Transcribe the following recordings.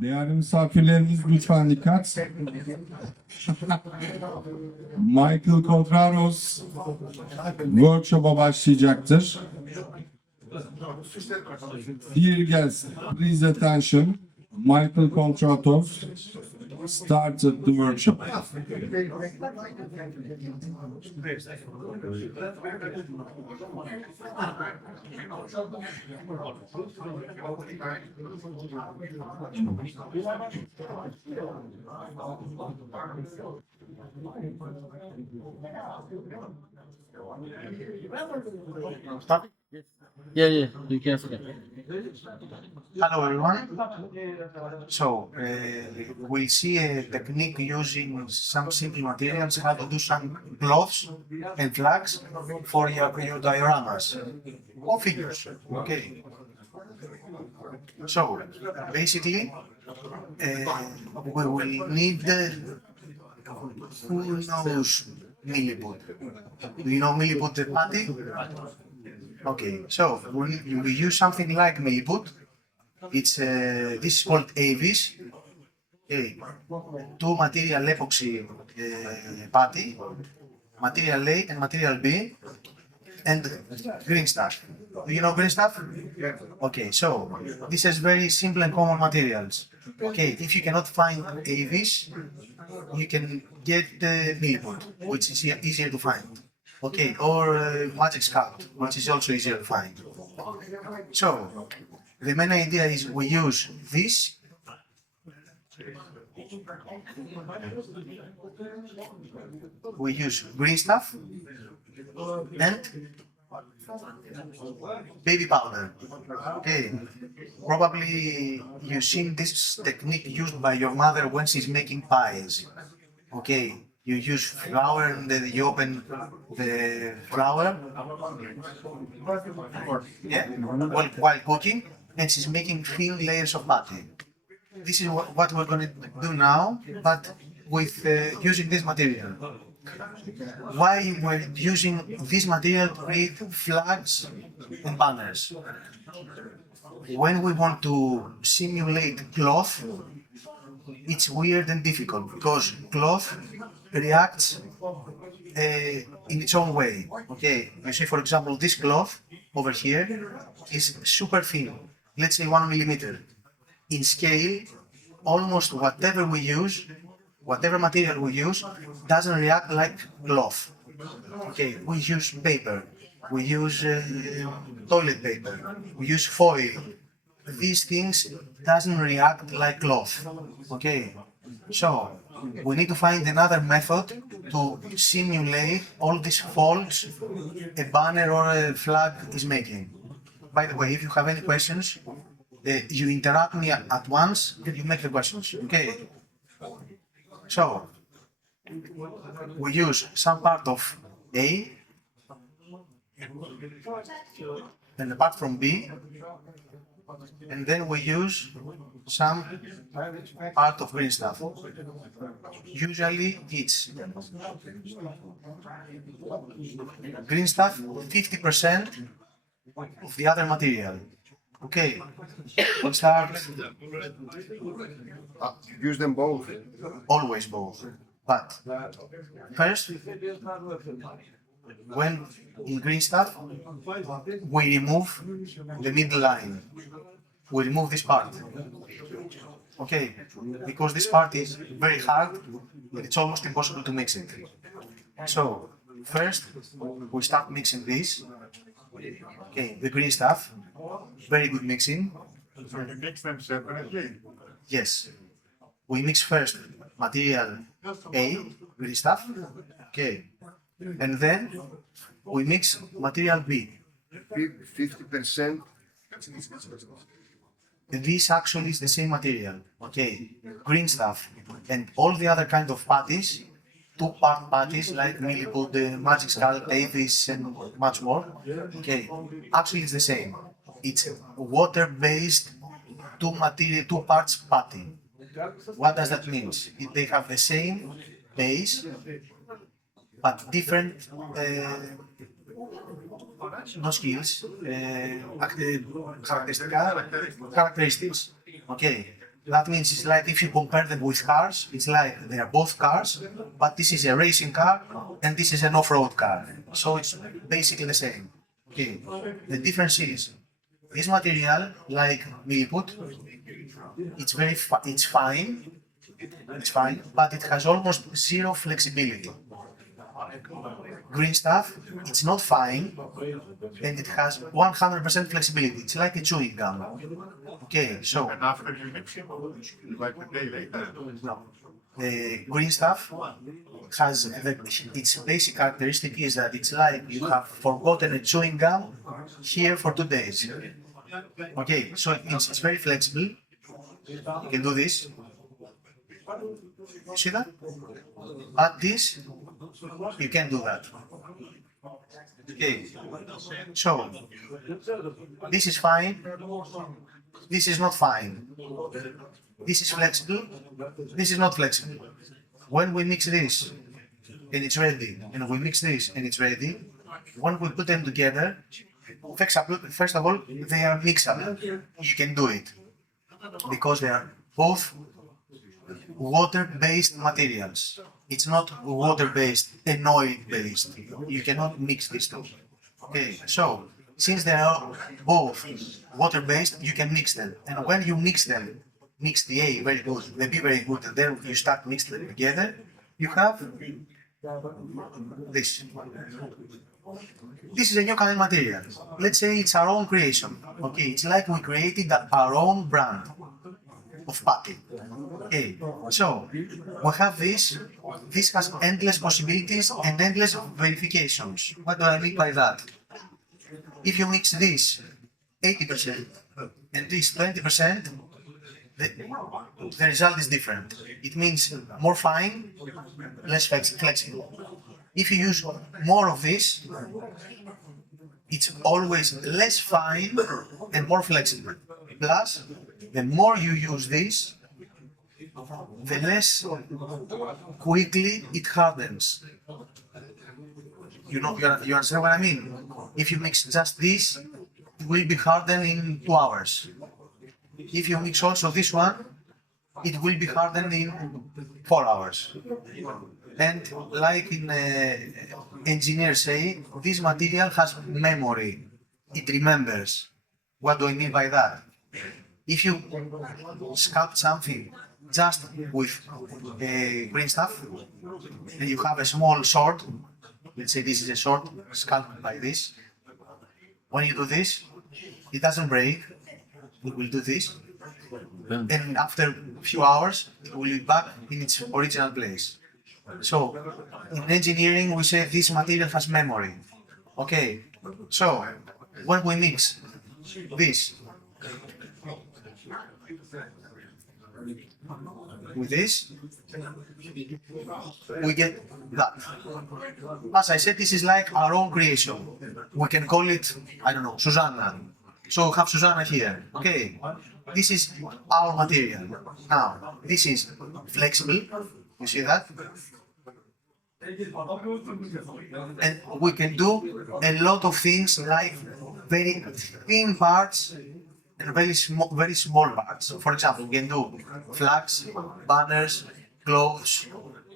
Değerli misafirlerimiz lütfen dikkat. Michael Kontraros workshop'a başlayacaktır. Dear guests, please attention. Michael Kontraros started the workshop. Yeah, you can see. Hello everyone. So we'll see a technique using some simple materials, how to do some cloths and flags for your dioramas or figures. Okay. So basically, we will need who knows milliput. Do you know milliput patty? Okay. So we use something like milliput. It's this is called AVs. Okay. Two material epoxy patty, material A and material B, and green stuff. Do you know green stuff? Okay, so this is very simple and common materials. Okay, if you cannot find AVs, you can get milliput, which is easier to find. Okay, or magic scout, which is also easier to find. So the main idea is we use this. We use green stuff and baby powder. Okay. Probably you've seen this technique used by your mother when she's making pies. Okay. You use flour and then you open the flour. Yeah. While cooking, and she's making thin layers of patty. This is what we're going to do now, but with using this material. Why we're using this material to create flags and banners? When we want to simulate cloth, it's weird and difficult because cloth reacts in its own way. Okay, you see, for example, this cloth over here is super thin, let's say 1 millimeter. In scale, almost whatever material we use, doesn't react like cloth. Okay, we use paper, we use toilet paper, we use foil. These things doesn't react like cloth. Okay, so we need to find another method to simulate all these faults a banner or a flag is making. By the way, if you have any questions, you interrupt me at once and you make the questions. Okay. So we use some part of A and a part from B, and then we use some part of green stuff. Usually it's green stuff 50% of the other material. Okay, we'll start. Use them both. Always both. But first, when in green stuff, we remove the middle line. We remove this part. Okay, because this part is very hard, it's almost impossible to mix it. So, first, we start mixing this. Okay, the green stuff, very good mixing. So you mix them separately? Yes. We mix first material A, green stuff. Okay. And then we mix material B. 50%. This actually is the same material. Okay. Green stuff and all the other kind of patties, two-part patties like milliput, the magic skull, Davis, and much more. Okay. Actually, it's the same. It's water-based two parts patty. What does that mean? They have the same base, but different no skills, characteristics. Okay, That means it's like if you compare them with cars, it's like they are both cars, but this is a racing car and this is an off-road car. So it's basically the same. Okay. The difference is this material, like milliput, it's fine, but it has almost zero flexibility. Green stuff, it's not fine, and it has 100% flexibility. It's like a chewing gum. Okay, so And after you mix it, like a day later. the green stuff has its basic characteristic is that it's like you have forgotten a chewing gum here for 2 days. Okay, so it's very flexible. You can do this. You see that? But this, you can't do that. Okay, so this is fine. This is not fine. This is flexible. This is not flexible. When we mix this and it's ready, and we mix this and it's ready, when we put them together, first of all, they are mixable. You can do it because they are both water-based materials. It's not water-based and oil-based. You cannot mix these two. Okay, so since they are both water-based, you can mix them. And when you mix them, mix the A very good, the B very good, and then you start mixing them together, you have this. This is a new kind of material. Let's say it's our own creation. Okay, it's like we created our own brand of putty. Okay, so we have this. This has endless possibilities and endless verifications. What do I mean by that? If you mix this 80% and this 20%, the result is different. It means more fine, less flexible. If you use more of this, it's always less fine and more flexible. Plus, the more you use this, the less quickly it hardens. You understand what I mean? If you mix just this, it will be hardened in 2 hours. If you mix also this one, it will be hardened in 4 hours. And like in engineers say, this material has memory. It remembers. What do I mean by that? If you sculpt something just with green stuff, and you have a small sword, let's say this is a sword sculpted like this, when you do this, it doesn't break, it will do this, and after a few hours, it will be back in its original place. So, in engineering, we say this material has memory. Okay, so when we mix this with this, we get that. As I said, this is like our own creation. We can call it, I don't know, Susanna. So we have Susanna here. Okay, this is our material. Now, this is flexible. You see that? And we can do a lot of things like very thin parts and very small parts. For example, we can do flags, banners, clothes,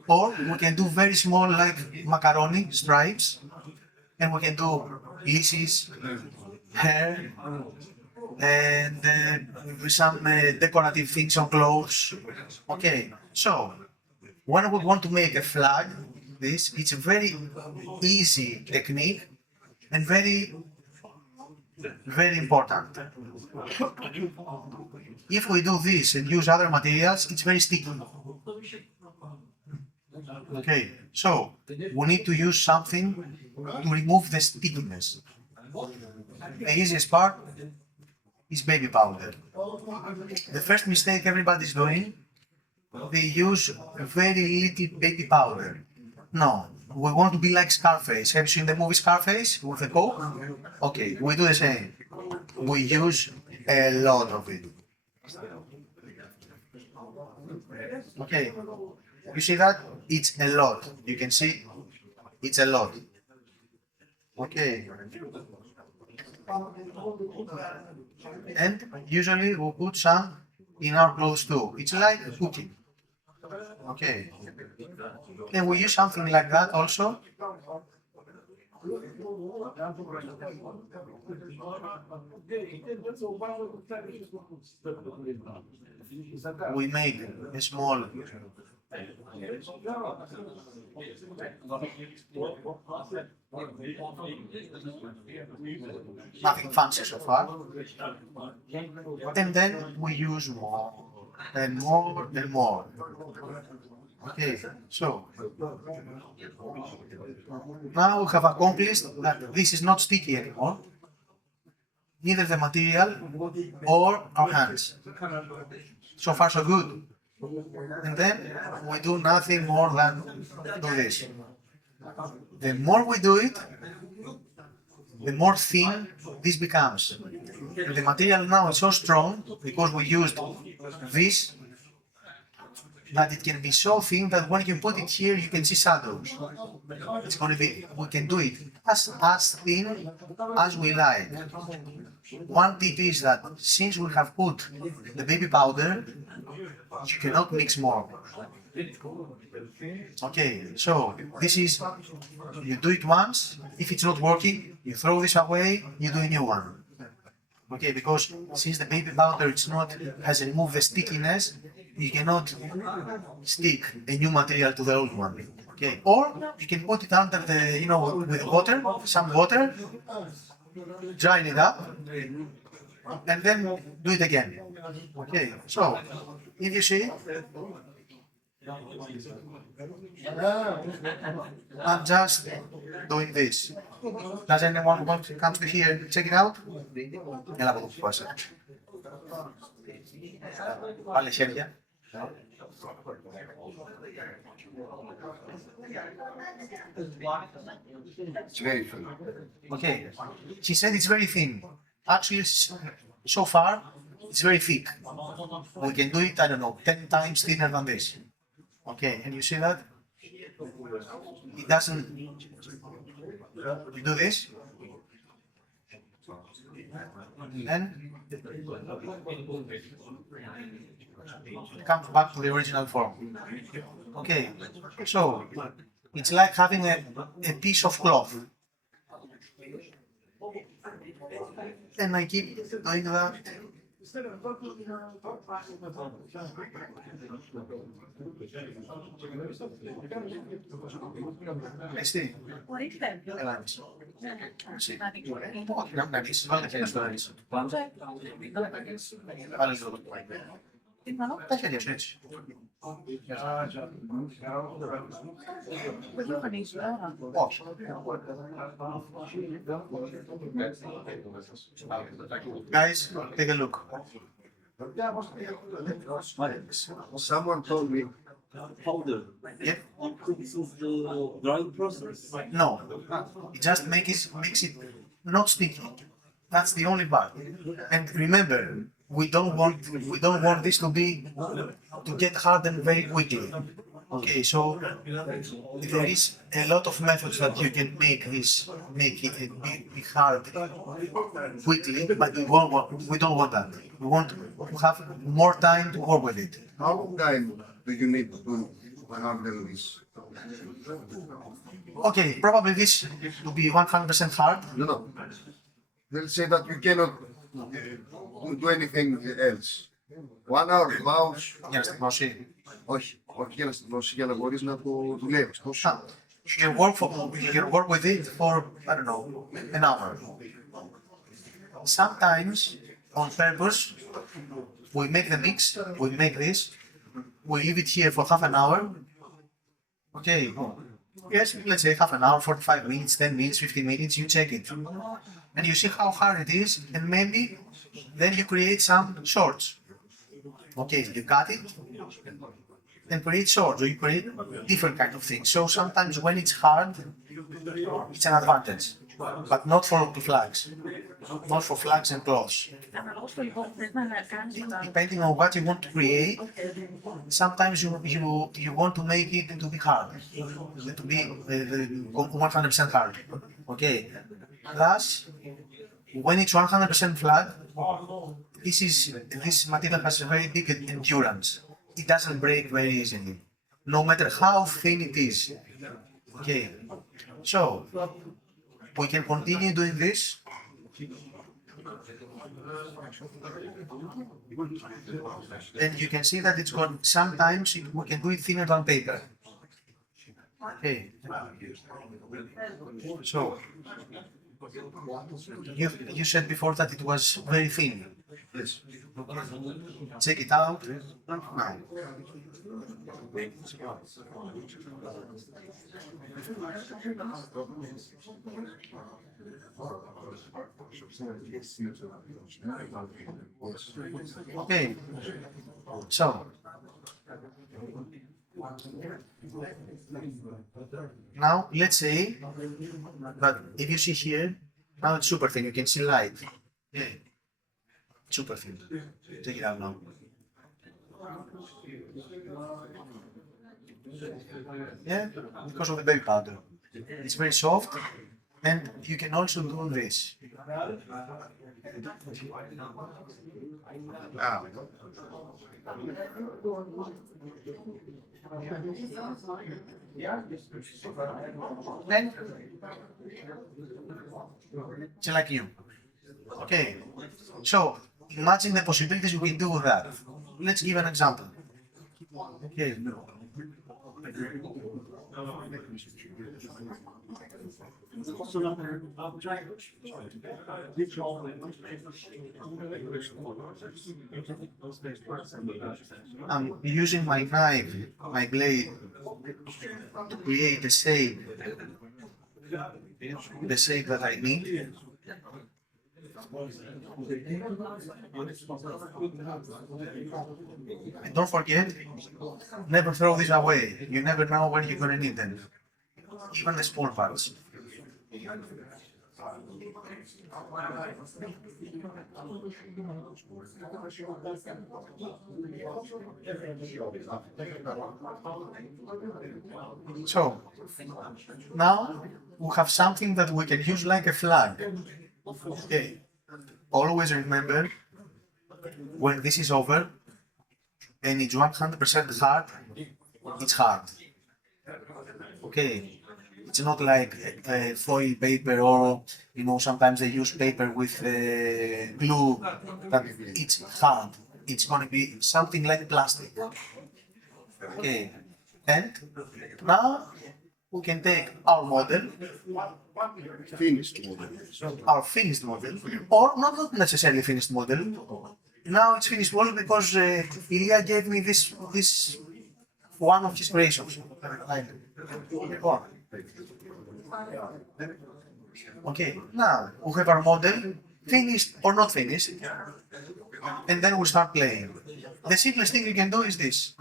or we can do very small like macaroni stripes, and we can do laces, hair, and some decorative things on clothes. Okay, so when we want to make a flag, it's a very easy technique and very important. If we do this and use other materials, it's very sticky. Okay, so we need to use something to remove the stickiness. The easiest part is baby powder. The first mistake everybody's doing, they use very little baby powder. No, we want to be like Scarface. Have you seen the movie Scarface with the Coke? Okay, we do the same. We use a lot of it. Okay, you see that? It's a lot. You can see it's a lot. Okay. And usually we put some in our clothes too. It's like cooking. Okay. Can we use something like that also? We made a small nothing fancy so far. And then we use more and more and more. Okay, so now we have accomplished that this is not sticky anymore, neither the material or our hands. So far so good. And then we do nothing more than do this. The more we do it, the more thin this becomes. And the material now is so strong because we used this that it can be so thin that when you put it here you can see shadows. It's going to be, we can do it as thin as we like. One tip is that since we have put the baby powder, you cannot mix more. Okay, so this is, you do it once, if it's not working, you throw this away, you do a new one. Okay, because since the baby powder has removed the stickiness, you cannot stick a new material to the old one. Okay, or you can put it under the, with water, some water, dry it up, and then do it again. Okay, so if you see, I'm just doing this. Does anyone want to come to here and check it out? Έλα από εδώ που πάσα. Πάλι χέρια. It's very thin. Okay, she said it's very thin. Actually, so far, it's very thick. We can do it, I don't know, 10 times thinner than this. Okay, and you see that? It doesn't, you do this, and then it comes back to the original form. Okay, so it's like having a piece of cloth. And I keep doing that. Εσύ, έλα εμείς. Εσύ. Όχι, να μην ανοίξεις, βάλε τα χέρια σου να ανοίξεις. Βάλε λίγο το κουμπάκι. Τα χέρια σου έτσι. Όχι. Guys, take a look. Someone told me Powder. Yeah? This is the drying process. No, it just makes it not sticky. That's the only part. And remember, we don't want this to get hardened very quickly. Okay, so there is a lot of methods that you can make it be hard quickly, but we don't want that. We want to have more time to work with it. how long time do you need to handle this? Okay, probably this to be 100% hard. No. They'll say that you cannot do anything else. 1 hour, 2 hours. Για να στεγνώσει. Όχι για να στεγνώσει, για να μπορείς να το δουλεύεις. Πόσο? You can work with it for, I don't know, an hour. Sometimes, on purpose, we make the mix, we make this, we leave it here for half an hour. Okay, yes, let's say half an hour, 45 minutes, 10 minutes, 15 minutes, you check it. And you see how hard it is, and maybe then you create some shorts. Okay, you cut it, and create shorts, or you create different kind of things. So sometimes when it's hard, it's an advantage, but not for flags, not for flags and cloths. Depending on what you want to create, sometimes you want to make it to be hard, to be 100% hard. Okay, thus when it's 100% flat, this material has a very big endurance. It doesn't break very easily, no matter how thin it is. Okay, so we can continue doing this. And you can see that it's got, sometimes we can do it thinner than paper. Okay, so you said before that it was very thin. Yes. Check it out now. Okay, so now let's say that if you see here, now it's super thin, you can see light. Yeah. Super thin. Check it out now. Yeah, because of the baby powder. It's very soft, and you can also do this. Ah. Then, just like you. Okay, so imagine the possibilities you can do with that. Let's give an example. Okay. I'm using my knife, my blade, to create the shape that I need. And don't forget, never throw these away. You never know when you're gonna need them. Even the small parts. So, now we have something that we can use like a flag. Okay. Always remember, when this is over and it's 100% hard, it's hard. Okay. It's not like foil paper, or sometimes they use paper with glue. But it's hard. It's going to be something like plastic. Okay. And now we can take our model, Finished model. our finished model, or not necessarily finished model. Now it's finished model because Ilya gave me this one of his creations. Okay, now we have our model, finished or not finished, and then we start playing. The simplest thing you can do is this.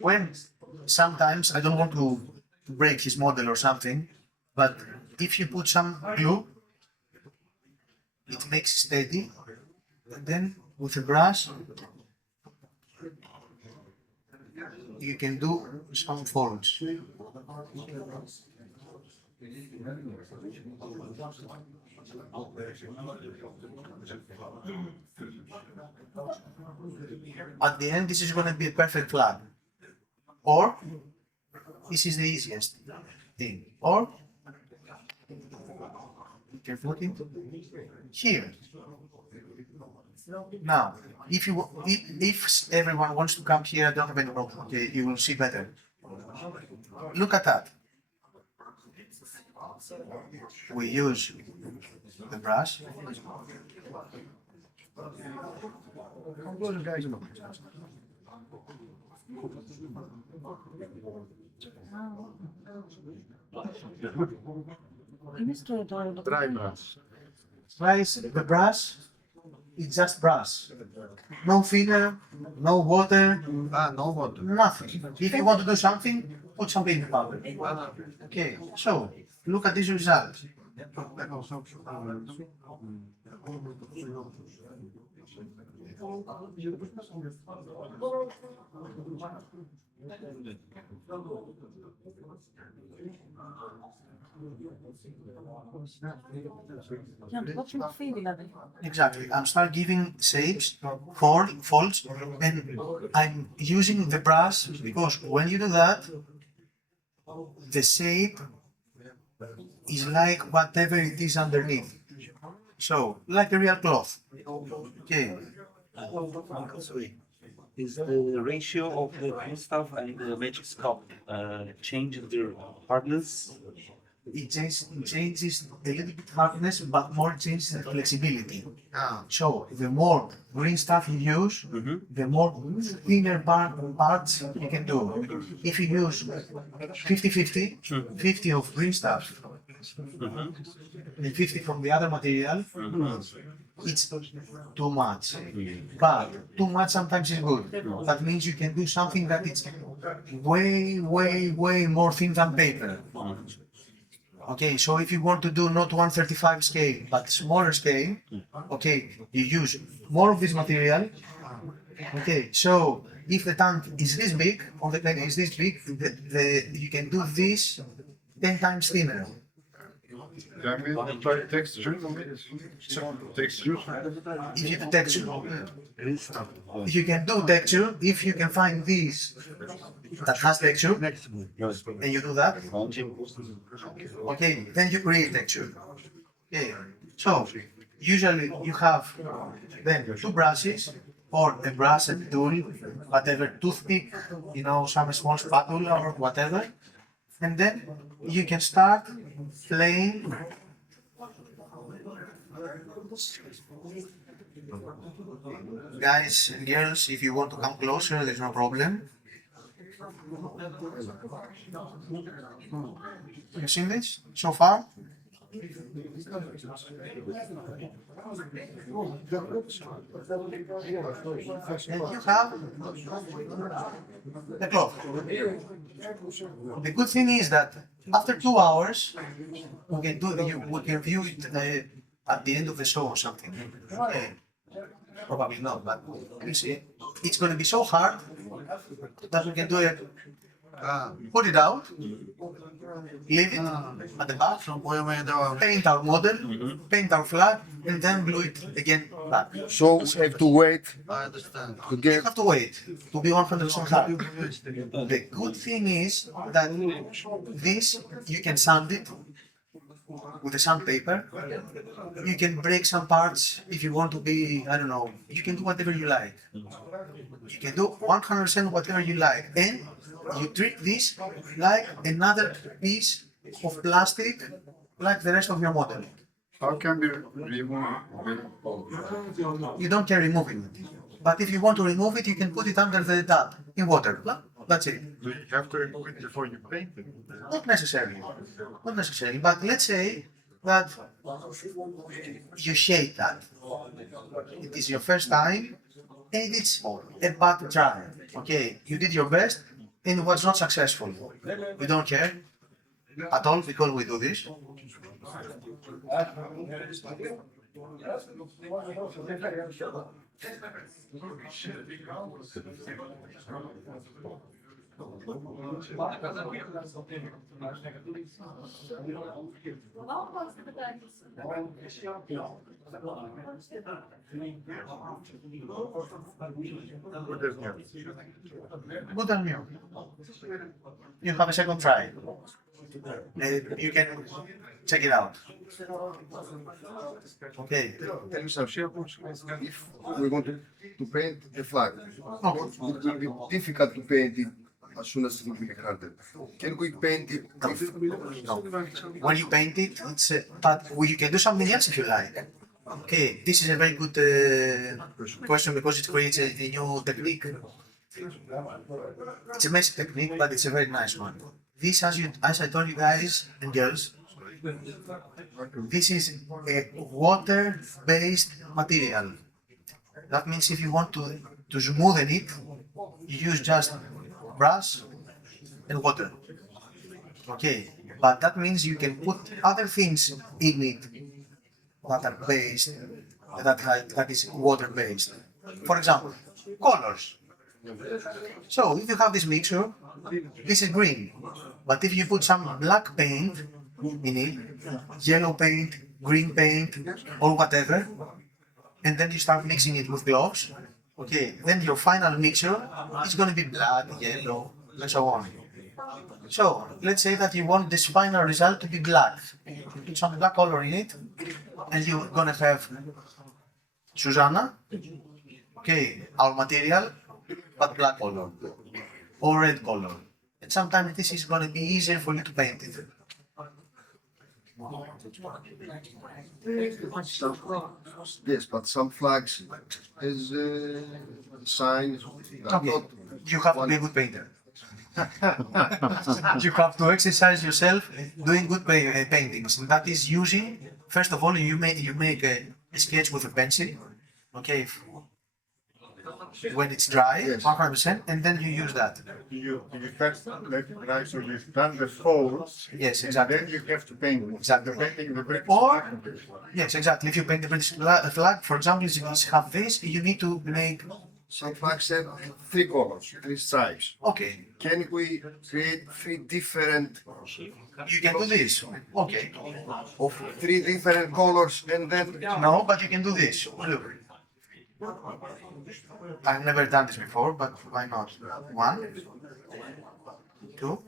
When sometimes I don't want to break his model or something, but if you put some glue, it makes it steady, and then with a brush you can do some folds. At the end, this is going to be a perfect flag. Or, this is the easiest thing. Or, you can put it here. Now, if everyone wants to come here, I don't have any problem. Okay, you will see better. Look at that. We use the brush. Dry brush. Guys, the brush is just brush. No thinner, no water, Ah, no water. nothing. If you want to do something, put some baby powder. Okay, so look at this result. Exactly. I'm start giving shapes, folds, and I'm using the brush because when you do that, the shape is like whatever it is underneath. So, like a real cloth. Okay. Sorry. Is the ratio of the green stuff and the magic sculpt changing their hardness? It changes a little bit hardness, but more changes the flexibility. So the more green stuff you use, the more thinner parts you can do. If you use 50-50, 50 of green stuff and 50 from the other material, it's too much. But too much sometimes is good. That means you can do something that is way more thin than paper. Okay, so if you want to do not 1/35 scale, but smaller scale, okay, you use more of this material. Okay, so if the tank is this big, or the plane is this big, you can do this 10 times thinner. Can we apply texture? Texture? If you do texture, you can do texture if you can find these that has texture, and you do that. Okay, then you create texture. Okay, so usually you have then two brushes or a brush and tool, whatever toothpick, some small spatula or whatever, and then you can start playing. Guys and girls, if you want to come closer, there's no problem. You seen this so far? And you have the clock. The good thing is that after 2 hours, we can view it at the end of the show or something. Probably not, but you see, it's going to be so hard that we can do it. Put it out, leave it at the back, paint our model, paint our flag, and then glue it again back. So we have to wait to You get. have to wait to be 100% hard. The good thing is that this, you can sand it with a sandpaper. You can break some parts if you want to be, I don't know, you can do whatever you like. You can do 100% whatever you like. And you treat this like another piece of plastic, like the rest of your model. How can we remove? You don't care removing it. But if you want to remove it, you can put it under the tap in water. That's it. Do you have to remove it before you paint it? Not necessarily. Not necessarily. But let's say that you shade that. It is your first time and it's a bad try. Okay, you did your best and it was not successful. We don't care at all because we do this. Good on you. You have a second try. You can check it out. Okay. Tell me something. If we want to paint a flag, it will be difficult to paint it as soon as it will be harder. Can we paint it? When you paint it, but you can do something else if you like. Okay, this is a very good question because it creates a new technique. It's a messy technique, but it's a very nice one. This, as I told you guys and girls, this is a water-based material. That means if you want to smoothen it, you use just brush and water. Okay, but that means you can put other things in it that are based, that is water based. For example, colors. So if you have this mixture, this is green, but if you put some black paint in it, yellow paint, green paint, or whatever, and then you start mixing it with gloves, okay, then your final mixture is going to be black, yellow, and so on. So let's say that you want this final result to be black. You put some black color in it, and you're going to have Susanna, okay, our material, but black color or red color. And sometimes this is going to be easier for you to paint it. Yes, but some flags is signs. Okay, you have to be a good painter. You have to exercise yourself doing good paintings. And that is using, first of all, you make a sketch with a pencil, okay, when it's dry, Yes. 100%, and then you use that. You first let it dry, so you've done the folds. Yes, exactly. Then you have to paint. Exactly. The painting the British Or, flag. yes, exactly. If you paint the British flag, for example, if you have this, you need to make, Some flags have 3 colors, 3 stripes. okay, Can we create 3 different you can do this. Okay. of 3 different colors and then No, but you can do this. Look. I've never done this before, but why not? 1, 2.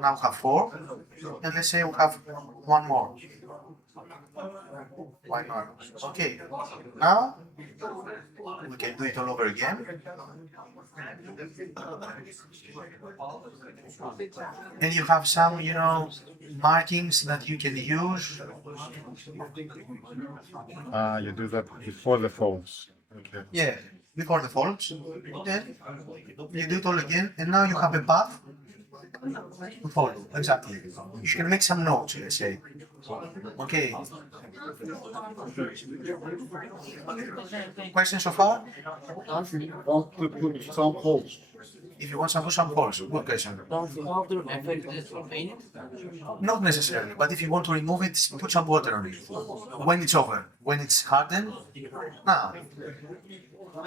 Now we have 4. And let's say we have 1 more. Why not? Okay. Now we can do it all over again. And you have some, markings that you can use. You do that before the folds. Okay. Yeah, before the folds. Then you do it all again, and now you have a path to follow. Exactly. You can make some notes, let's say. Okay. Questions so far? Want to put some folds. If you want some folds, good question. Does the water affect the paint? Not necessarily, but if you want to remove it, put some water on it. When it's over, when it's hardened. Now,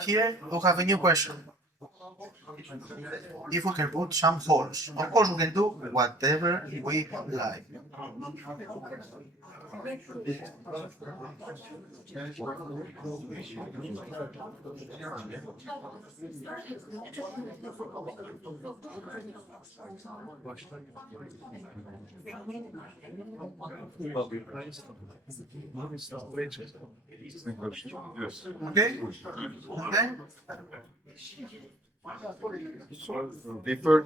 here we have a new question. If we can put some holes, of course we can do whatever we like. Yes. Okay? Okay? Before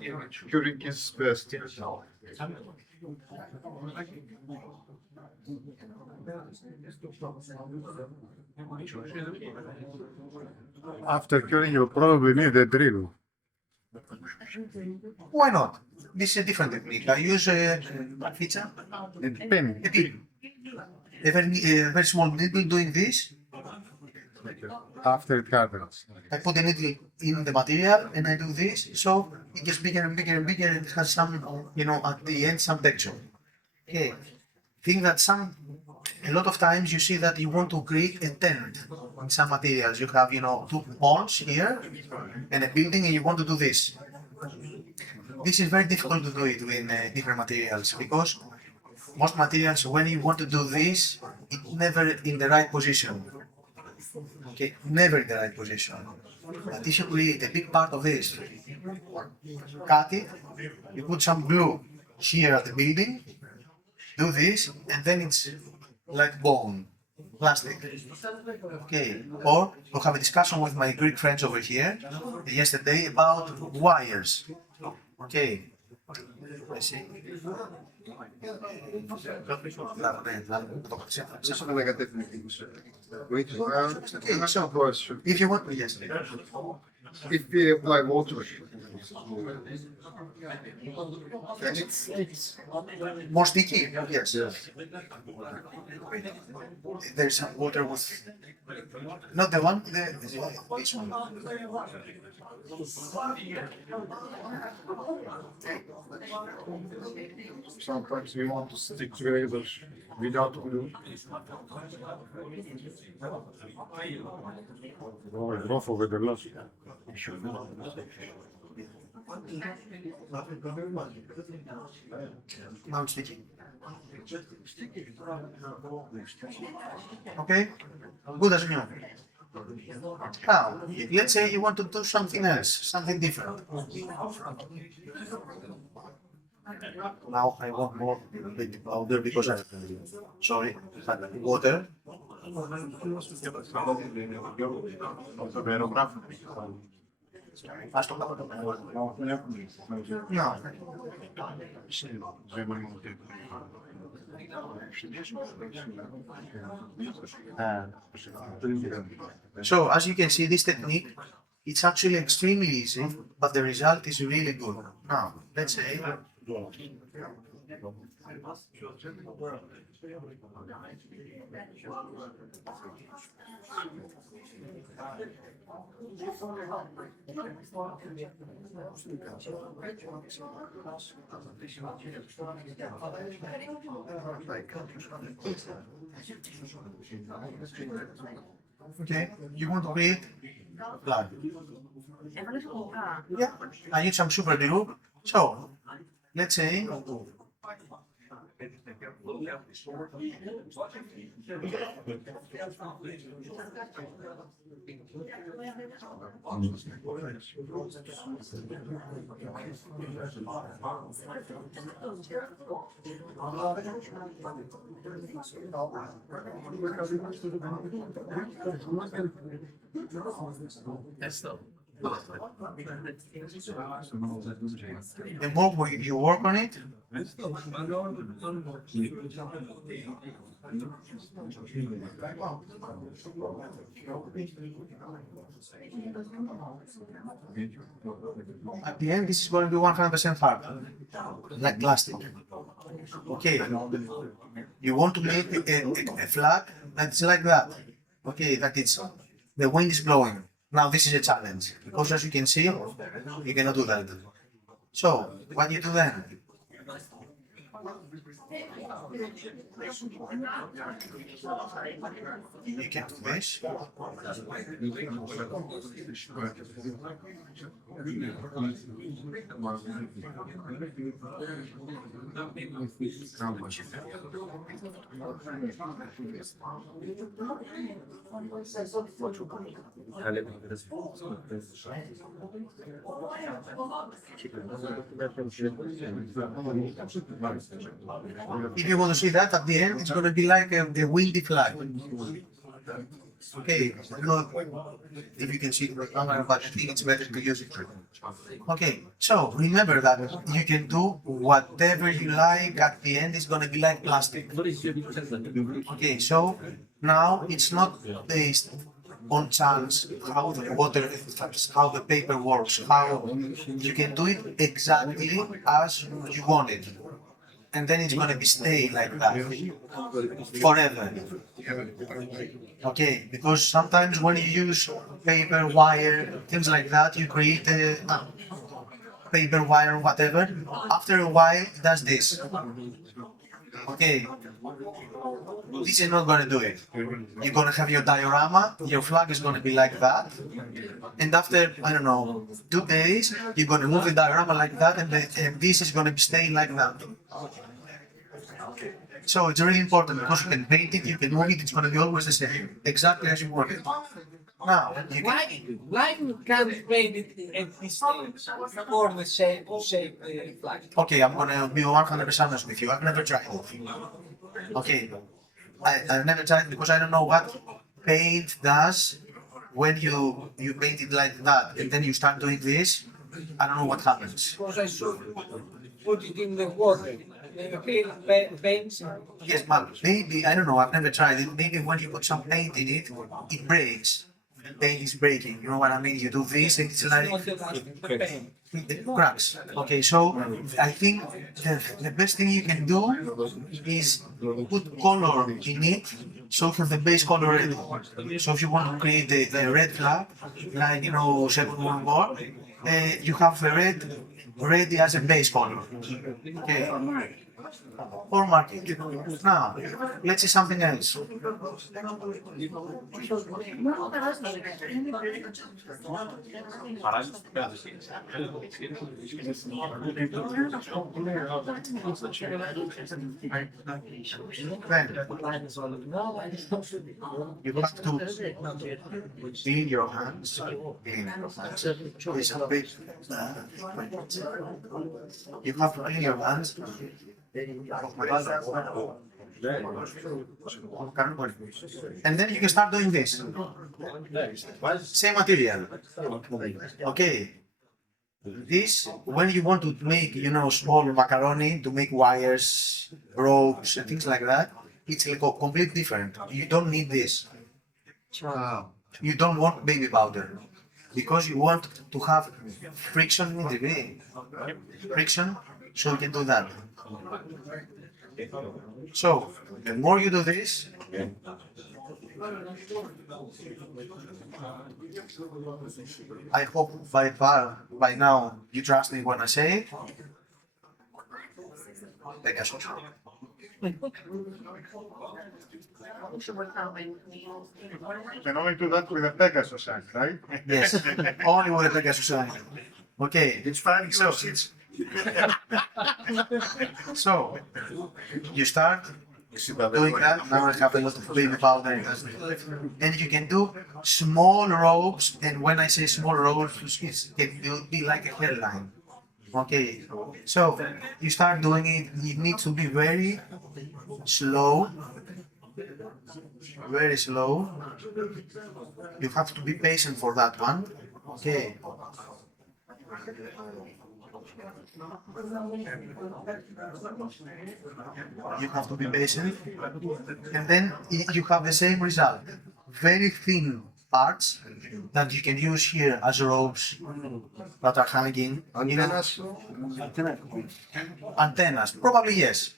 curing is best. After curing, you'll probably need a drill. Why not? This is a different technique. I use a feature, And pin. a pin. A very small needle doing this. After it hardens. I put the needle in the material and I do this, so it gets bigger and bigger and bigger and it has some, at the end, some texture. Okay. Think that a lot of times you see that you want to create a tent in some materials. You have, 2 poles here and a building and you want to do this. This is very difficult to do it in different materials because most materials, when you want to do this, it's never in the right position. Okay, never in the right position. But if you create a big part of this, cut it, you put some glue here at the building, do this, and then it's like bone, plastic. Okay, or we'll have a discussion with my Greek friends over here yesterday about wires. Okay, I see. This is negative things. Wait, Okay, so if you want, yes. if we apply water And it's More sticky? Yes. There's some water with. Not the one, this one. Sometimes we want to stick together without glue. Rough over the last. Now it's sticky. Okay? Good as new. Now, let's say you want to do something else, something different. Now I want more bit powder because I sorry, but water. Ας το κάνω. No. So as you can see, this technique, it's actually extremely easy, but the result is really good. Now, let's say okay, you want to create blood. Yeah, I need some super glue. So, let's say the more you work on it, at the end this is going to be 100% hard, like plastic. Okay, you want to make a flag that's like that. Okay, that it's the wind is blowing. Now this is a challenge because as you can see, you cannot do that. So what do you do then? You can do this. If you want to see that at the end, it's going to be like a windy flag. Okay, I don't know if you can see it right now, but I think it's better to use it. Okay, so remember that you can do whatever you like. At the end, it's going to be like plastic. Okay, so now it's not based on chance how the water, how the paper works, how you can do it exactly as you want it. And then it's going to be stay like that forever. Okay, because sometimes when you use paper, wire, things like that, you create a paper, wire, whatever. After a while, it does this. Okay, this is not going to do it. You're going to have your diorama, your flag is going to be like that. And after, I don't know, 2 days, you're going to move the diorama like that, and this is going to be staying like that. So it's really important because you can paint it, you can move it, it's going to be always the same, exactly as you want it. Now, you can... Why you can't paint it at this stage or the shape flag? Okay, I'm going to be 100% honest with you. I've never tried it. Okay, I've never tried it because I don't know what paint does when you paint it like that and then you start doing this. I don't know what happens. Because I should put it in the water. The paints. Yes, but maybe, I don't know, I've never tried it. Maybe when you put some paint in it, it breaks. paint is breaking. You know what I mean? You do this, and it's like it cracks. Okay, so I think the best thing you can do is put color in it, so you have the base color ready. So if you want to create the red flag, like you know Second World War, you have the red ready as a base color. Okay. Or marking. Now, let's see something else. Then, you have to clean your hands. It's a bit, you have to clean your hands. And then you can start doing this. Same material. Okay. This, when you want to make, you know, small macaroni, to make wires, ropes, and things like that, it's like completely different. You don't need this. You don't want baby powder because you want to have friction in the way. Friction, so you can do that. So, the more you do this, I hope by now you trust me when I say it. Pegasus. You can only do that with a Pegasus act, right? Yes, only with a Pegasus sign. Okay, It's fine. so you start doing that. Now I have a lot of baby powder, and you can do small ropes. And when I say small ropes, it will be like a hairline. Okay, so you start doing it. It needs to be very slow, very slow. You have to be patient for that one. Okay. You have to be patient, and then you have the same result. Very thin parts that you can use here as ropes that are hanging. You know, antennas, probably yes.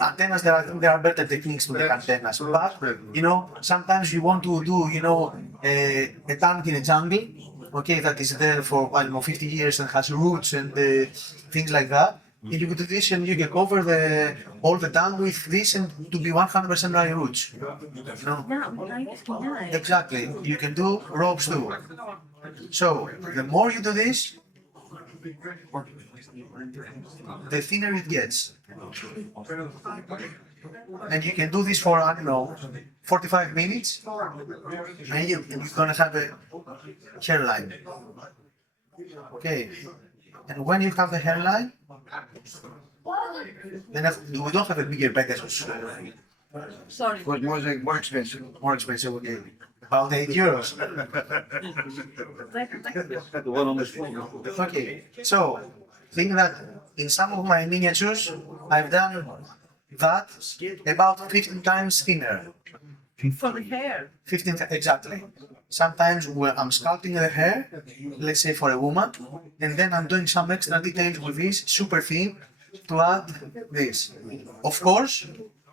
Antennas, there are better techniques to make antennas, but you know, sometimes you want to do, you know, a tank in a jungle, okay, that is there for I don't know 50 years and has roots and things like that. If you do this and you can cover all the tank with this and to be 100% dry roots. You know? Exactly. You can do ropes too. So the more you do this, the thinner it gets. And you can do this for, I don't know, 45 minutes, and you're gonna have a hairline. Okay, and when you have the hairline, then we don't have a bigger Pegasus. Sorry. But more expensive. More expensive, okay. About €8. Okay, so think that in some of my miniatures, I've done that about 15 times thinner. For the hair. 15 exactly. Sometimes when I'm sculpting the hair, let's say for a woman, and then I'm doing some extra details with this super thin to add this. Of course,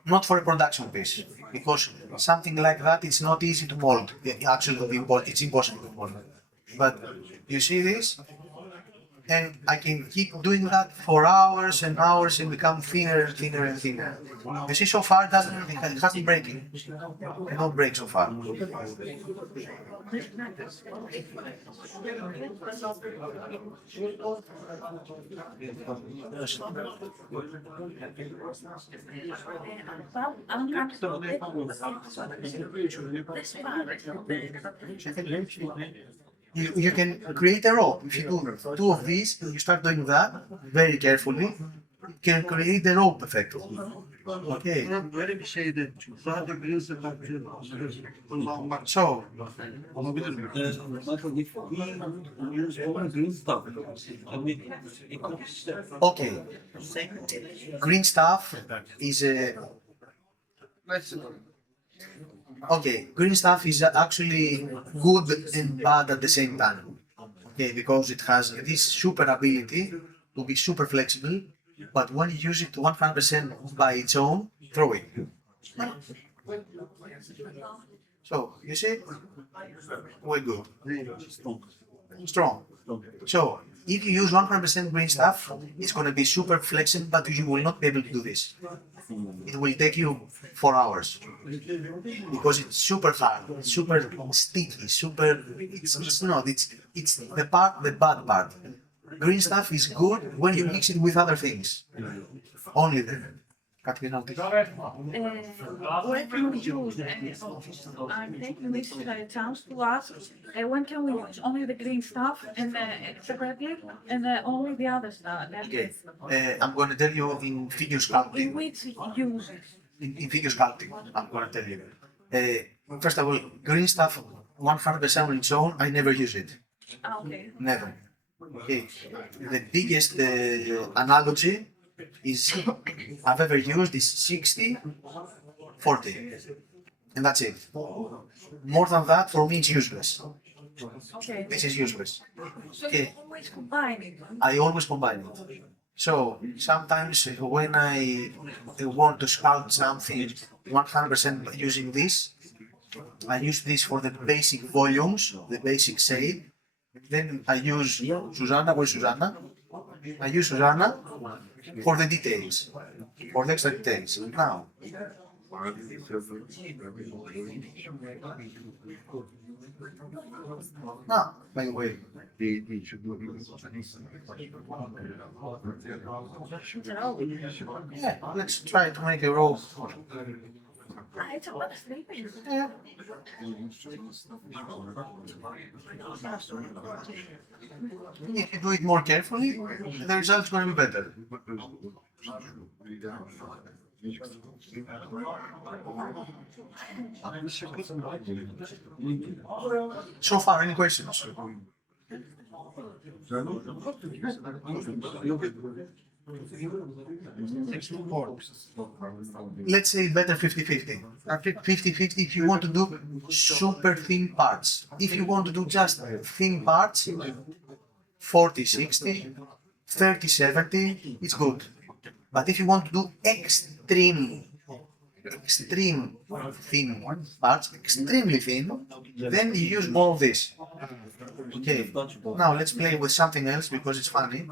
not for a production piece, because something like that it's not easy to mold. Actually, it's impossible to mold. But you see this, and I can keep doing that for hours and hours and become thinner and thinner and thinner. You see, so far it hasn't breaking. It won't break so far. You can create a rope. If you do two of these, you start doing that very carefully, you can create the rope effect. Okay. Böyle bir şeyde sadece green sepakçı kullanmak So, olabilir mi? Michael, if we use only green stuff, I mean, it could okay. Green stuff is a Okay, green stuff is actually good and bad at the same time. Okay, because it has this super ability to be super flexible, but when you use it 100% by its own, throw it. So, you see, we're good. Strong. So, if you use 100% green stuff, it's going to be super flexible, but you will not be able to do this. It will take you 4 hours because it's super hard, super sticky, super. It's not. It's the bad part. Green stuff is good when you mix it with other things. Only then. Where can we use, I'm taking this chance to ask, when can we use only the green stuff and separately, and only the other stuff? Okay. I'm going to tell you in figure sculpting. In which uses? In figure sculpting, I'm going to tell you. First of all, green stuff 100% on its own, I never use it. Okay. Never. Okay. The biggest analogy is I've ever used is 60, 40. And that's it. More than that, for me, it's useless. Okay. This is useless. So Okay. you always combine it. I always combine it. So sometimes when I want to sculpt something 100% using this, I use this for the basic volumes, the basic shape. Then I use Susanna. Where's Susanna? I use Susanna for the details, for the extra details. Now, by the way, yeah, let's try to make a roll. It's about sleeping. Yeah. If you do it more carefully, the result's going to be better. So far, any questions? Let's say better 50-50. 50-50 if you want to do super thin parts. If you want to do just thin parts, 40-60, 30-70, it's good. But if you want to do extreme thin parts, extremely thin, then you use more of this. Okay, now let's play with something else because it's funny.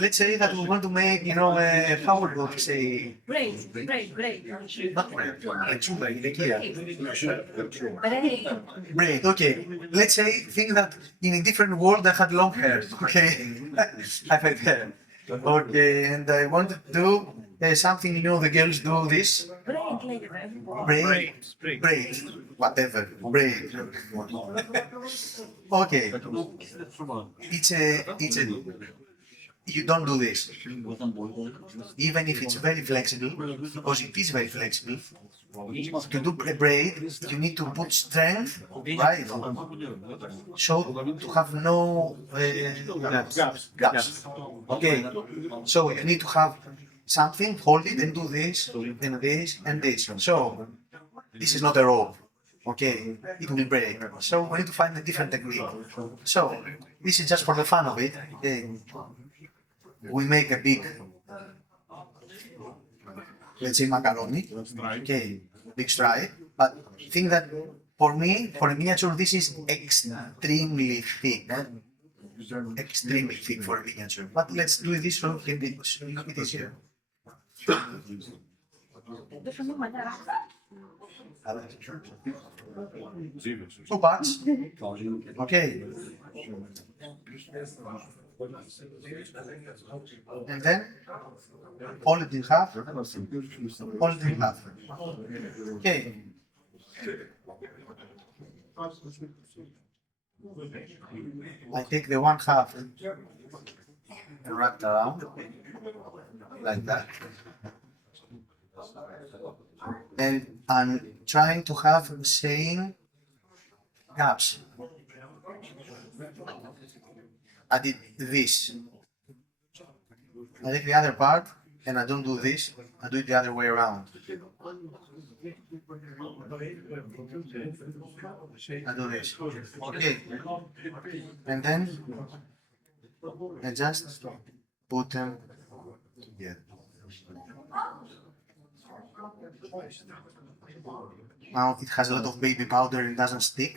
Let's say that we want to make, a how would we say? Braid. Not braid, like here. Braid. Braid, okay. Let's say, think that in a different world I had long hair, okay? I had hair. Okay, and I wanted to do something, the girls do this. Braid, whatever, braid. Okay. It's a, you don't do this. Even if it's very flexible, because it is very flexible, to do a braid, you need to put strength, right? So to have no gaps. Okay, so you need to have something, hold it and do this, and this, and this. So this is not a rope. Okay, it will break. So we need to find a different technique. So this is just for the fun of it. We make a big, let's say macaroni, okay, big stripe, but I think that for me, for a miniature, this is extremely thick. Extremely thick for a miniature. But let's do this so it can be a bit easier. Two parts. Okay. And then fold it in half. Fold it in half. Okay. I take the one half and wrap it around like that. And I'm trying to have same gaps. I did this. I take the other part and I don't do this, I do it the other way around. I do this. Okay. And then I just put them together. Now it has a lot of baby powder and doesn't stick,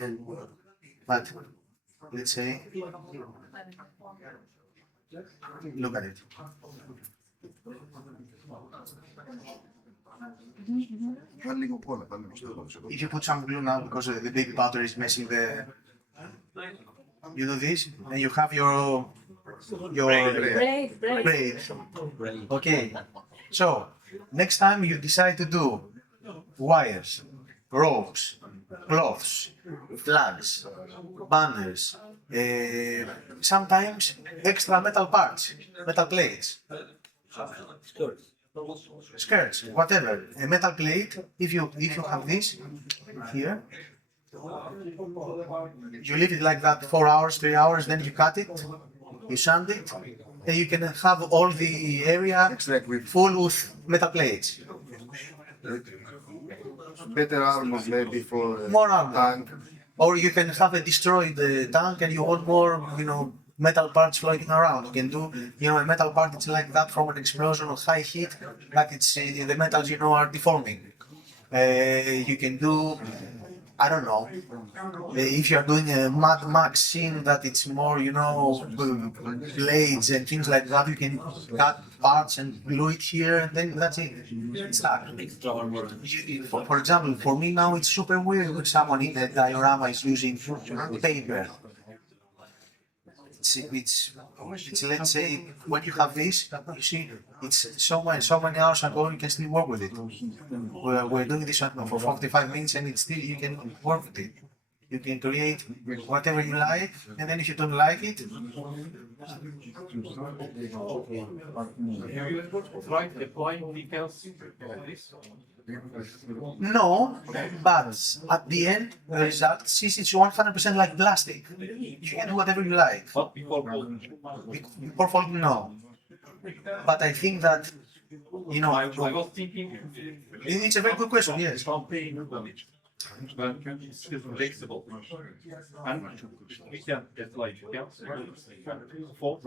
but let's say, look at it. Πάλι λίγο κόλλα, πάλι λίγο στο If you put some glue now because the baby powder is messing the, you do this and you have your Braid. braid. Okay. So next time you decide to do wires, ropes, cloths, flags, banners, sometimes extra metal parts, metal plates, skirts, whatever. A metal plate, if you have this here, you leave it like that 4 hours, 3 hours, then you cut it, you sand it, and you can have all the area full with metal plates. Better armor maybe for More armor. tank. Or you can have a destroyed tank and you want more, metal parts floating around. You can do, a metal part it's like that from an explosion of high heat, that it's the metals, are deforming. You can do, I don't know, if you're doing a Mad Max scene that it's more, blades and things like that, you can cut parts and glue it here and then that's it. It's stuck. For example, for me now it's super weird when someone in a diorama is using paper. It's let's say when you have this, you see, it's so many hours ago you can still work with it. We're doing this for 45 minutes and it's still you can work with it. You can create whatever you like, and then if you don't like it, Right, applying details of this. no, but at the end, the result, since it's 100% like plastic, you can do whatever you like. But before folding. Before folding, no. But I think that, I was thinking it's a very good question, yes. something when it's flexible. And we can apply details. Fold.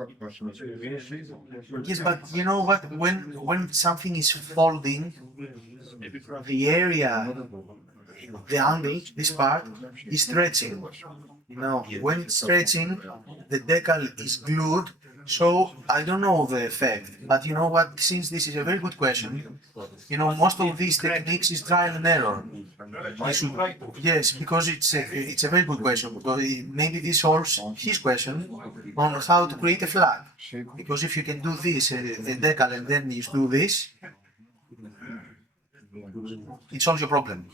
Yes, but you know what? When something is folding, the area, the angle, this part, is stretching. When it's stretching, the decal is glued. So I don't know the effect, but you know what? Since this is a very good question, most of these techniques is trial and error. Yes, because it's a very good question. Because maybe this solves his question on how to create a flag. Because if you can do this, a decal, and then you do this, it solves your problem.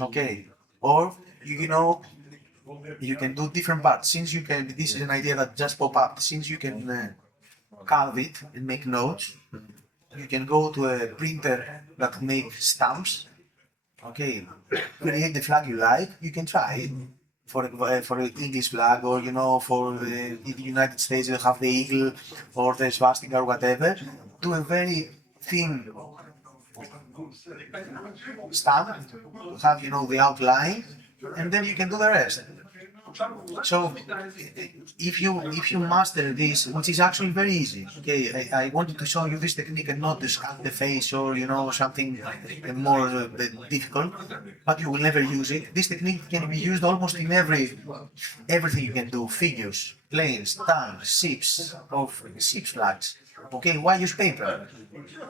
Okay, or you can do different parts. Since you can, this is an idea that just pop up. Since you can carve it and make notes, you can go to a printer that makes stamps. Okay, create the flag you like. You can try it for an English flag, or for the United States they have the eagle or the swastika or whatever. Do a very thin stamp, have the outline, and then you can do the rest. So if you master this, which is actually very easy, okay, I wanted to show you this technique and not to sculpt the face or something more difficult, but you will never use it. This technique can be used almost in everything you can do: figures, planes, tanks, ships flags. Okay, why use paper?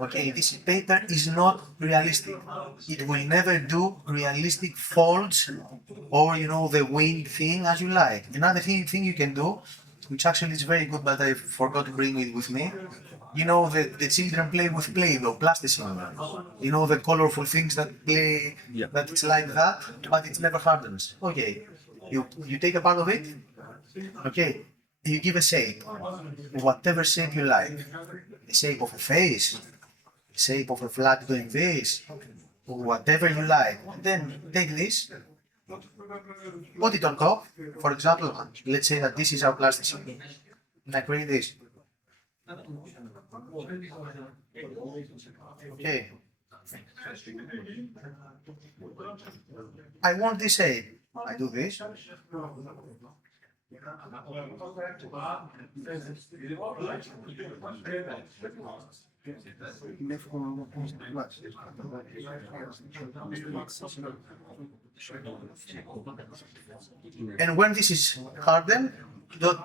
Okay, this paper is not realistic. It will never do realistic folds or the wing thing as you like. Another thing you can do, which actually is very good, but I forgot to bring it with me. The children play with Play-Doh, plasticine. The colorful things that play, that it's like that, but it never hardens. Okay, you take a part of it. Okay. You give a shape, whatever shape you like, the shape of a face, the shape of a flag doing this, whatever you like. Then take this, put it on top. For example, let's say that this is our plasticine, and I create this. Okay. I want this shape. I do this. Είναι εύκολο να το κάνεις στην κλάση. And when this is hardened,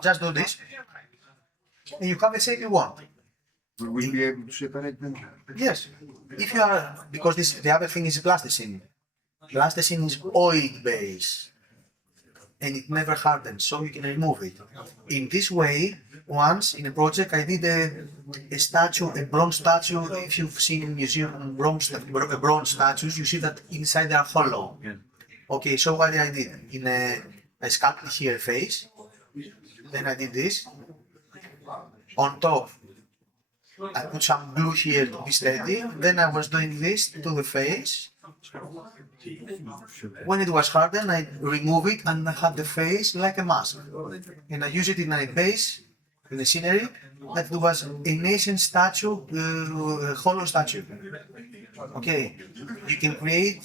just do this, and you have the shape you want. Will we be able to separate them? Yes. If you are, because the other thing is plasticine. Plasticine is oil base, and it never hardens, so you can remove it. In this way, once in a project, I did a statue, a bronze statue. If you've seen in museum bronze statues, you see that inside they are hollow. Okay, so what I did, I sculpted here a face, then I did this. On top, I put some glue here to be steady, then I was doing this to the face. When it was hardened, I remove it and I had the face like a mask. And I use it in a base, in a scenery, that was an ancient statue, hollow statue. Okay, you can create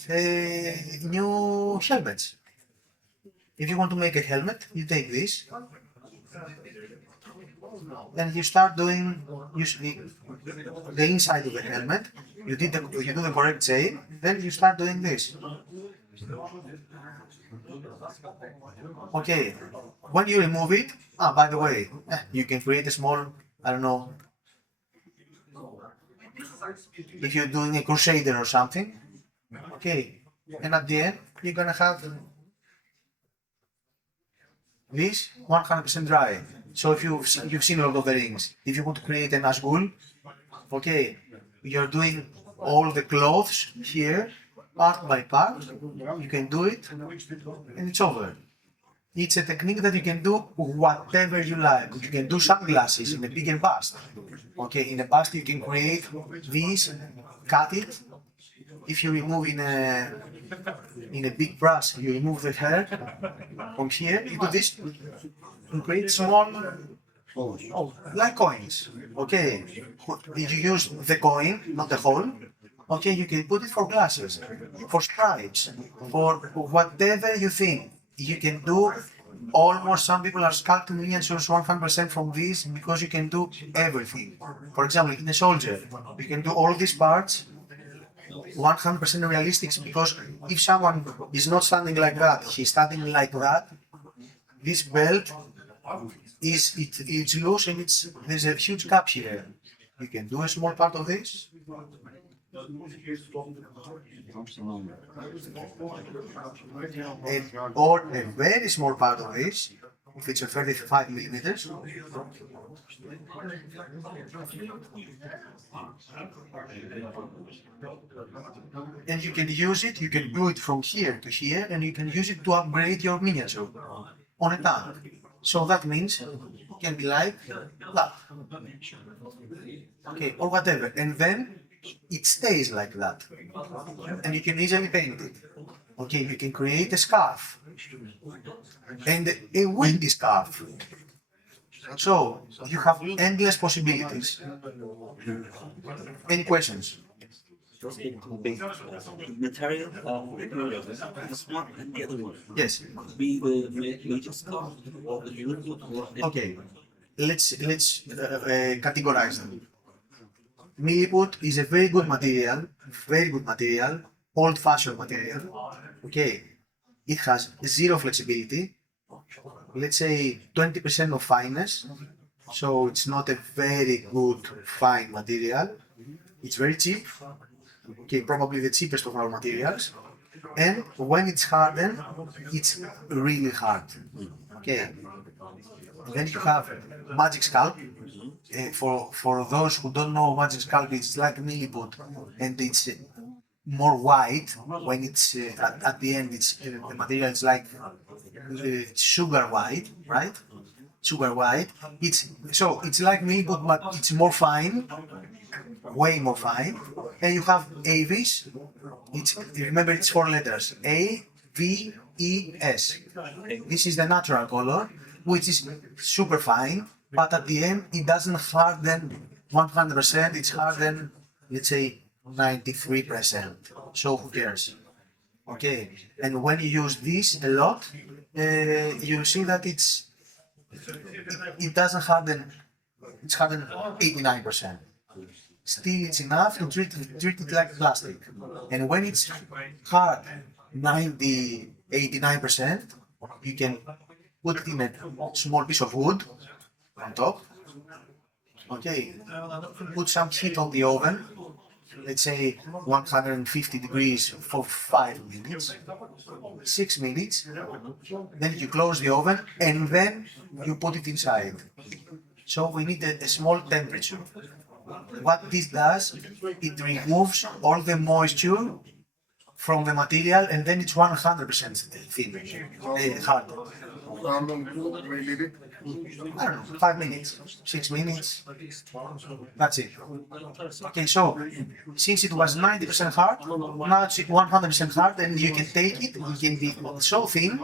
new helmets. If you want to make a helmet, you take this, then you start doing the inside of the helmet. You do the correct shape, then you start doing this. Okay, when you remove it, by the way, you can create a small, I don't know, if you're doing a crusader or something, okay, and at the end, you're gonna have this 100% dry. So if you've seen Lord of the Rings, if you want to create an Nazgul, okay, you're doing all the clothes here, part by part, you can do it, and it's over. It's a technique that you can do whatever you like. You can do sunglasses in a bigger bust. Okay, in a bust you can create this, cut it. If you remove in a big brush, you remove the hair from here, you do this and create small, like coins. Okay, if you use the coin, not the hole, okay, you can put it for glasses, for stripes, for whatever you think. You can do almost, some people are sculpting miniatures 100% from this because you can do everything. For example, in a soldier, you can do all these parts 100% realistic, because if someone is not standing like that, he's standing like that, this belt it's loose and there's a huge gap here. You can do a small part of this. Or a very small part of this, if it's a 35 millimeters. And you can use it, you can glue it from here to here, and you can use it to upgrade your miniature on a tank. So that means it can be like that. Okay, or whatever. And then it stays like that. And you can easily paint it. Okay, you can create a scarf. And a windy scarf. So you have endless possibilities. Any questions? Material, this one and the other one. Yes. Could be the major scarf or the uniform or Okay. Let's categorize them. Milliput is a very good material, old-fashioned material. Okay. It has zero flexibility. Let's say 20% of fineness. So it's not a very good fine material. It's very cheap. Okay, probably the cheapest of our materials. And when it's hardened, it's really hard. Okay. Then you have magic scalp. For those who don't know, magic scalp is like milliput, and it's more white. When it's at the end, it's the material is like sugar white, right? Sugar white. It's like milliput, but it's more fine, way more fine. And you have Avis. Remember, it's 4 letters: AVES. This is the natural color, which is super fine, but at the end it doesn't harden 100%, it's hardened, let's say 93%. So who cares? Okay, and when you use this a lot, you see that it doesn't harden. It's hardened 89%. Still, it's enough to treat it like plastic. And when it's hard 89%, you can put it in a small piece of wood on top. Okay, put some heat on the oven, let's say 150 degrees for 5 minutes, 6 minutes, then you close the oven and then you put it inside. So we need a small temperature. What this does, it removes all the moisture from the material and then it's 100% thin, hard. How long do we leave it? I don't know, 5 minutes, 6 minutes, that's it. Okay, so since it was 90% hard, now it's 100% hard and you can take it, it can be so thin,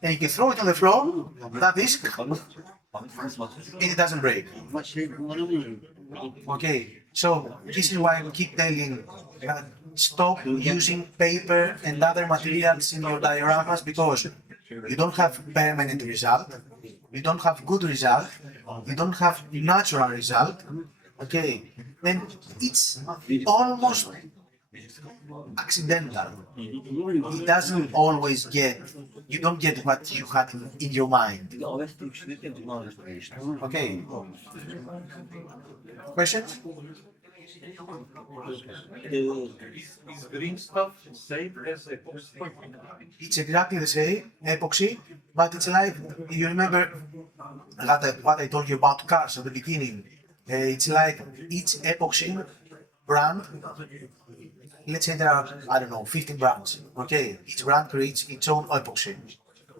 and you can throw it on the floor, that is, and it doesn't break. Okay, so this is why we keep telling stop using paper and other materials in your dioramas because you don't have permanent result, you don't have good result, you don't have natural result. Okay, then it's almost accidental. It doesn't always you don't get what you had in your mind. Okay. Questions? Is green stuff same as epoxy? It's exactly the same, epoxy, but it's like, you remember what I told you about cars at the beginning. It's like each epoxy brand, let's say there are, I don't know, 15 brands, okay? Each brand creates its own epoxy.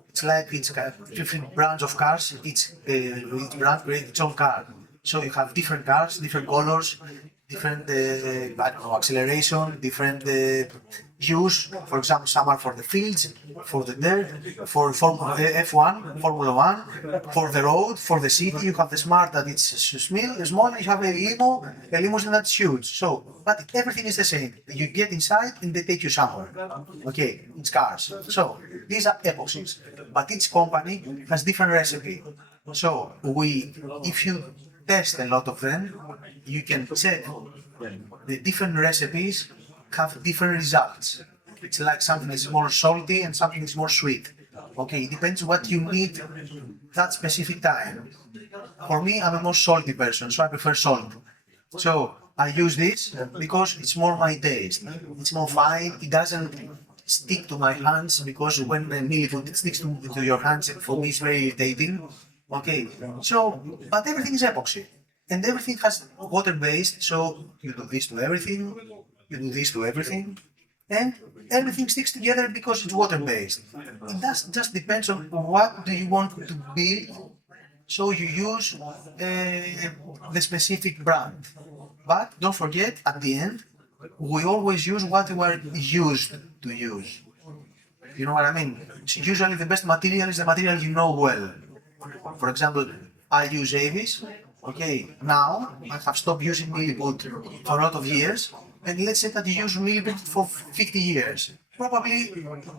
It's like it's different brands of cars, each brand creates its own car. So you have different cars, different colors, different I don't know, acceleration, different use. For example, some are for the fields, for the dirt, for F1, Formula 1, for the road, for the city. You have the Smart that it's small. You have a limousine that's huge. So, but everything is the same. You get inside and they take you somewhere. Okay, it's cars. So these are epoxies, but each company has different recipe. So if you test a lot of them, you can check the different recipes have different results. It's like something is more salty and something is more sweet. Okay, it depends what you need that specific time. For me, I'm a more salty person, so I prefer salt. So I use this because it's more my taste. It's more fine. It doesn't stick to my hands because when the milliput sticks to your hands, for me it's very irritating. Okay, so, but everything is epoxy. And everything has water-based, so you do this to everything, you do this to everything, and everything sticks together because it's water-based. It just depends on what do you want to build, so you use the specific brand. But don't forget, at the end, we always use what we are used to use. You know what I mean? Usually the best material is the material you know well. For example, I use Avis. Okay, now I have stopped using milliput for a lot of years, and let's say that you use milliput for 50 years. Probably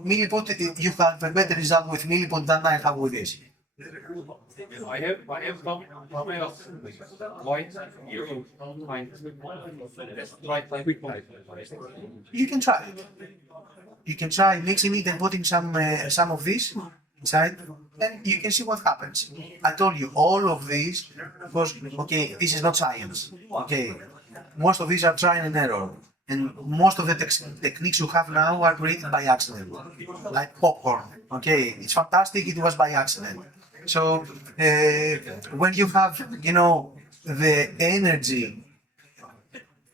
milliput, you have a better result with milliput than I have with this. I have some white here. You can try it. You can try mixing it and putting some of this inside, and you can see what happens. I told you all of these because, okay, this is not science. Okay, most of these are trial and error, and most of the techniques you have now are created by accident, like popcorn. Okay, it's fantastic. It was by accident. So when you have, the energy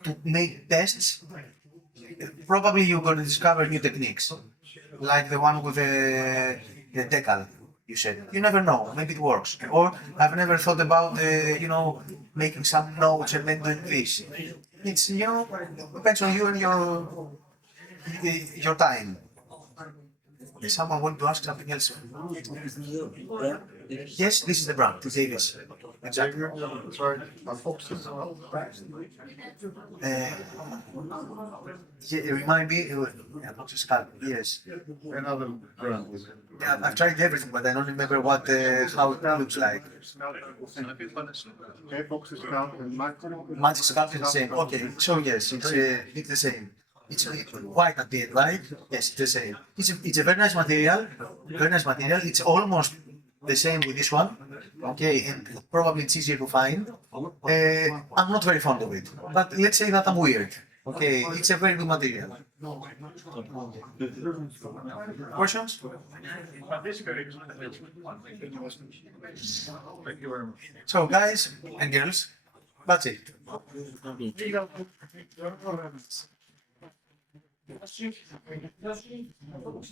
to make tests, probably you're going to discover new techniques, like the one with the decal, you said. You never know, maybe it works. Or I've never thought about, making some notes and then doing this. It's, depends on you and your time. Someone want to ask something else? Yes, this is the brand, it's Davis. Exactly. Sorry, foxes. Remind me, not just cut, yes. Another brand. Yeah, I've tried everything, but I don't remember how it looks like. Okay, foxes count and Magic scalp is the same. Okay, so yes, it's the same. It's white at the end, right? Yes, it's the same. It's a very nice material. Very nice material. It's almost the same with this one. Okay, and probably it's easier to find. I'm not very fond of it, but let's say that I'm weird. Okay, it's a very good material. Questions? So, guys and girls, that's it.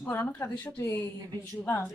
Μπορώ να κρατήσω τη βυζούδα.